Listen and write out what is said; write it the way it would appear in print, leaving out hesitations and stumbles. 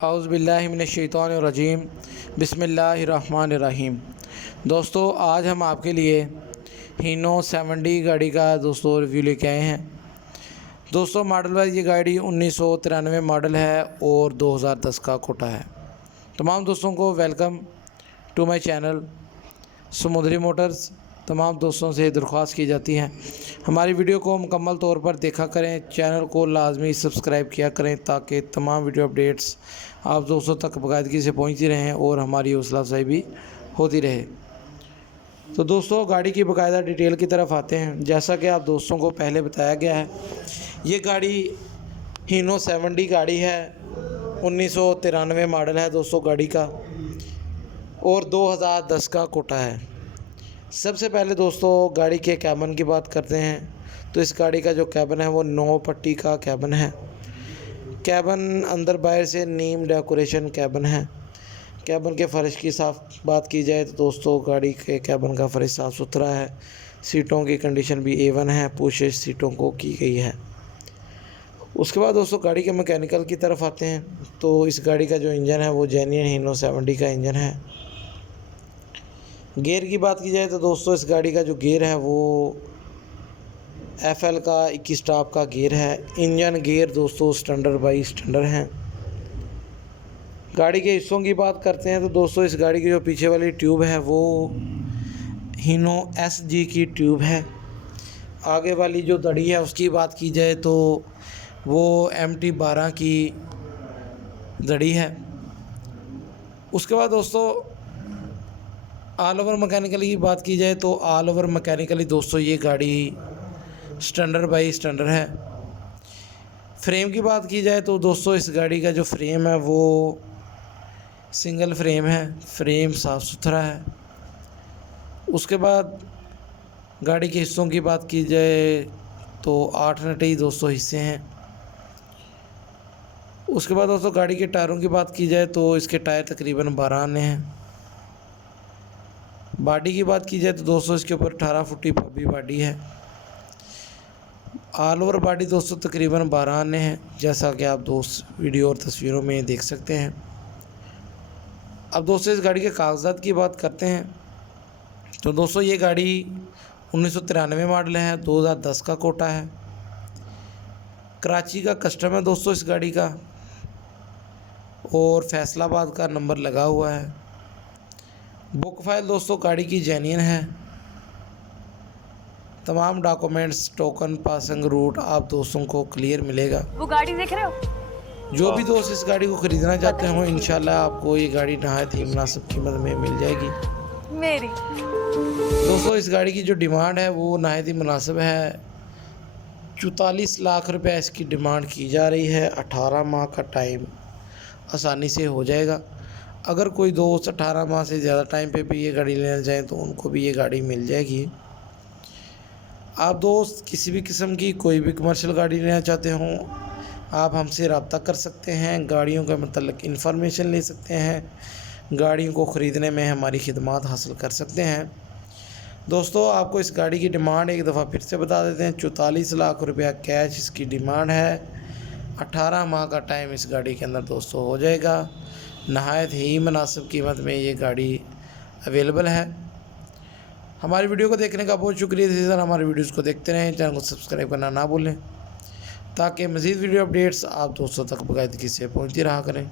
औज़ुबिल्लाहिमिनश्शैतानिर्रजीम बिस्मिल्लाहिर्रहमानिर्रहीम। दोस्तों, आज हम आपके लिए हीनो 70 गाड़ी का दोस्तों रिव्यू लेके आए हैं। दोस्तों, मॉडल वाइज ये गाड़ी 1993 मॉडल है और 2010 का कोटा है। तमाम दोस्तों को वेलकम टू माय चैनल समुद्री मोटर्स। तमाम दोस्तों से दरख्वास्त की जाती है हमारी वीडियो को मुकम्मल तौर पर देखा करें, चैनल को लाजमी सब्सक्राइब किया करें ताकि तमाम वीडियो अपडेट्स आप दोस्तों तक बाकायदगी से पहुंचती रहें और हमारी हौसला अफजाई भी होती रहे। तो दोस्तों, गाड़ी की बाकायदा डिटेल की तरफ आते हैं। जैसा कि आप दोस्तों को पहले बताया गया है, ये गाड़ी हीनो 70 गाड़ी है, 1993 मॉडल है दोस्तों गाड़ी का, और 2010 का कोटा है। सबसे पहले दोस्तों गाड़ी के कैबिन की बात करते हैं। तो इस गाड़ी का जो कैबिन है वो 9 पट्टी का कैबिन है। कैबिन अंदर बाहर से नीम डेकोरेशन कैबिन है। कैबिन के फ़र्श की साफ बात की जाए तो दोस्तों गाड़ी के कैबिन का फ़र्श साफ़ सुथरा है। सीटों की कंडीशन भी A1 है, पुशेस सीटों को की गई है। उसके बाद दोस्तों गाड़ी के मैकेनिकल की तरफ आते हैं। तो इस गाड़ी का जो इंजन है वो जेन्युइन हीनो 70 का इंजन है। गियर की बात की जाए तो दोस्तों इस गाड़ी का जो गियर है वो FL का 21 स्टॉप का गियर है। इंजन गियर दोस्तों स्टैंडर्ड बाई स्टैंडर्ड हैं। गाड़ी के हिस्सों की बात करते हैं तो दोस्तों इस गाड़ी की जो पीछे वाली ट्यूब है वो हीनो SG की ट्यूब है। आगे वाली जो दड़ी है उसकी बात की जाए तो वो MT12 की दड़ी है। उसके बाद दोस्तों ऑल ओवर मैकेनिकली की बात की जाए तो ऑल ओवर मैकेनिकली दोस्तों ये गाड़ी स्टैंडर्ड बाई स्टैंडर्ड है। फ्रेम की बात की जाए तो दोस्तों इस गाड़ी का जो फ्रेम है वो सिंगल फ्रेम है। फ्रेम साफ़ सुथरा है। उसके बाद गाड़ी के हिस्सों की बात की जाए तो 8 नटे ही दोस्तों हिस्से हैं। उसके बाद दोस्तों गाड़ी के टायरों की बात की जाए तो इसके टायर तकरीबन 12 आने हैं। बॉडी की बात की जाए तो दोस्तों इसके ऊपर 18 फुटी पब्बी बॉडी है। ऑल ओवर बॉडी दोस्तों तकरीबन 12 आने हैं, जैसा कि आप दोस्त वीडियो और तस्वीरों में देख सकते हैं। अब दोस्तों इस गाड़ी के कागजात की बात करते हैं। तो दोस्तों ये गाड़ी 1993 मॉडल है, 2010 का कोटा है। कराची का कस्टम है दोस्तों इस गाड़ी का, और फैसलाबाद का नंबर लगा हुआ है। बुक फाइल दोस्तों गाड़ी की जेन्युइन है। तमाम डॉक्यूमेंट्स, टोकन, पासिंग रूट आप दोस्तों को क्लियर मिलेगा। वो गाड़ी देख रहे हो? जो भी दोस्त इस गाड़ी को ख़रीदना चाहते हो इंशाल्लाह आपको ये गाड़ी नहायत ही मुनासिब कीमत में मिल जाएगी। मेरी दोस्तों इस गाड़ी की जो डिमांड है वो नहायत ही मुनासिब है। 44 लाख रुपए इसकी डिमांड की जा रही है। 18 माह का टाइम आसानी से हो जाएगा। अगर कोई दोस्त 18 माह से ज़्यादा टाइम पे भी ये गाड़ी लेना चाहें तो उनको भी ये गाड़ी मिल जाएगी। आप दोस्त किसी भी किस्म की कोई भी कमर्शियल गाड़ी लेना चाहते हों आप हमसे रब्ता कर सकते हैं। गाड़ियों के मतलब इंफॉर्मेशन ले सकते हैं। गाड़ियों को ख़रीदने में हमारी खिदमत हासिल कर सकते हैं। दोस्तों आपको इस गाड़ी की डिमांड एक दफ़ा फिर से बता देते हैं। 44 लाख रुपया कैश इसकी डिमांड है। 18 माह का टाइम इस गाड़ी के अंदर दोस्तों हो जाएगा। नहायत ही मुनासिब कीमत में ये गाड़ी अवेलेबल है। हमारी वीडियो को देखने का बहुत शुक्रिया। इसी तरह हमारे वीडियोज़ को देखते रहें। चैनल को सब्सक्राइब करना ना भूलें ताकि मज़ीद वीडियो अपडेट्स आप दोस्तों तक बाकायदगी से पहुँचती रहा करें।